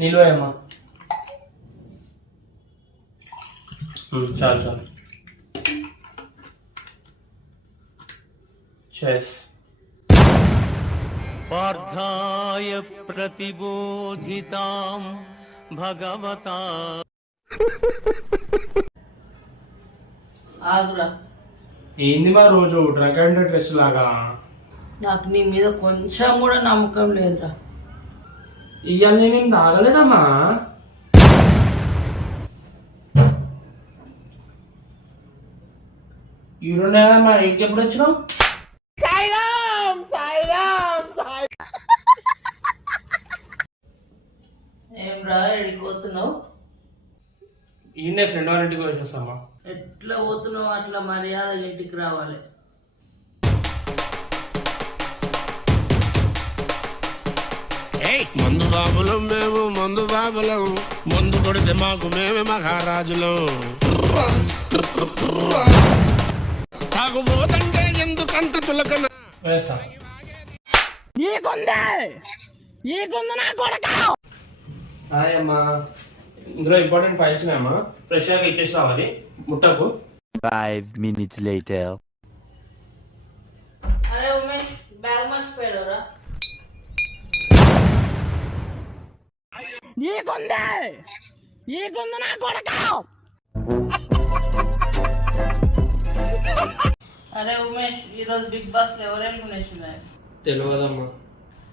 నిలువయమ్మా. చాలు చాలు. చెస్. పార్థాయ ప్రతిబోధితాం భగవతా. ఆగురా, ఏంది మా రోజు డ్రంక్ అండ్ డ్రెస్ లాగా? నాకు నీ మీద కొంచెం కూడా నమ్మకం లేదురా. ఇవాళ నేనేం తాగలేదమ్మా. ఈరోజు ఇంటికి ఎప్పుడు వచ్చినావు? ఏమ్రా, ఎడికి పోతున్నావు? ఈయనే ఫ్రెండ్ వాళ్ళ ఇంటికి వచ్చేస్తామా. ఎట్లా పోతున్నావు? అట్లా మర్యాద ఇంటికి రావాలి. మందు బాబులం మేము, మందు బాబులం, మందు కొడితే మాకు మేమే మహారాజులం. తాగుబోతంటే ఎందుకంత తులకన? అమ్మా, ఇందులో ఇంపార్టెంట్ ఫైల్స్ ఉన్నాయమ్మా. ఫ్రెష్ గా ఇచ్చేసి రావాలి. ముట్టకు. 5 minutes later. అరే ఉమేష్, బ్యాగ్ మర్చిపోయారా? అరే ఉమేష్, ఈరోజు బిగ్ బాస్ లో ఎవరు వెళ్ళుకునేసినారు? తెలియదమ్మా.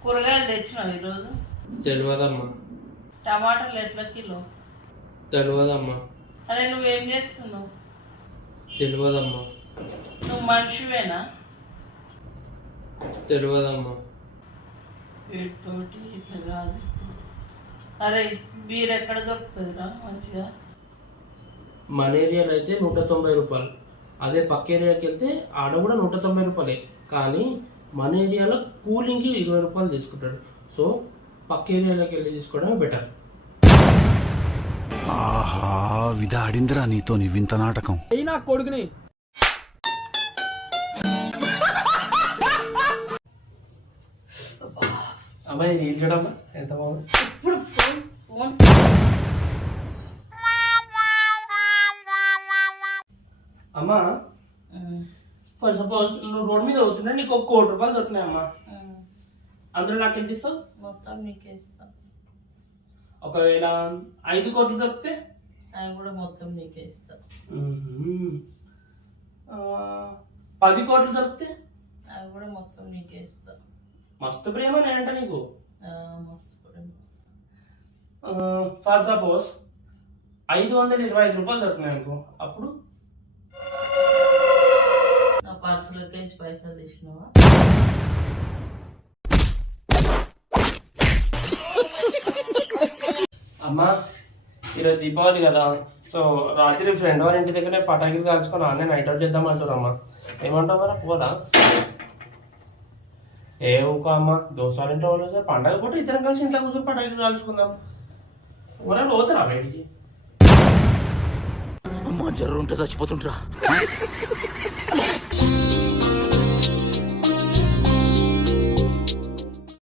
కూరగాయలు తెచ్చినావు ఈరోజు? తెలియదమ్మా. టమాటాలు ఎట్లా కిలో? తెలియదమ్మా. అరే నువ్వేం చేస్తున్నావు? తెలియదమ్మా. నువ్వు మనిషివేనా? తెలియదమ్మా. వీటితోటి ఇట్లా కాదు. అరే బీర్ ఎక్కడ దొరుకుతుందిరా మంచిగా? మన ఏరియాలో అయితే 190 రూపాయలు. అదే పక్క ఏరియాకి వెళ్తే ఆడ కూడా 190 రూపాయలే. కానీ మన ఏరియాలో కూలింగ్కి 20 రూపాయలు తీసుకుంటాడు. సో పక్క ఏరియాలోకి వెళ్ళి తీసుకోవడమే బెటర్. ఆహా, విధాడిందిరా నీతో నీ వింత నాటకం. నా కొడుకుని అమ్మాయి నీళ్ళు చూడమ్మా ఎంత బాగుంది. ఇప్పుడు ఫోన్ అమ్మా, ఫర్ సపోజ్ నువ్వు రోడ్ మీద అవుతున్నా నీకు 1 కోటి రూపాయలు దొరికినాయి అమ్మా. అందులో నాకు ఎంత ఇస్తావు? మొత్తం నీకే ఇస్తా. ఒకవేళ 5 కోట్లు దొరికితే? అవి కూడా మొత్తం నీకే ఇస్తా. 10 కోట్లు దొరికితే? అవి కూడా మొత్తం నీకే ఇస్తా. మస్తు ప్రేమ నేనంట నీకు. మస్తు ప్రేమ. ఫర్ సపోజ్ 525 రూపాయలు దొరికినాయి అనుకో, అప్పుడు? నా పార్సల్కి పైసలు తీసినావా? అమ్మా, ఈరోజు దీపావళి కదా, సో రాత్రి ఫ్రెండ్ వాళ్ళ ఇంటి దగ్గర పటాకులు కాల్చుకొని ఆన్లైన్ నైట్ అవుట్ చేద్దాం అంటారమ్మా. ఏమంటావు మరి, పోదా? ఏ ఊకో అమ్మా, దోస్తు వాళ్ళ ఇంట్లో వాళ్ళు సార్ పండగ పూట ఇద్దరం కలిసి ఇంట్లో కూర్చొని పటాకులు కాల్చుకుందాం. ఊరే పోతారా బయటికి? అమ్మ జర్రు ఉంటే చచ్చిపోతుంటరా.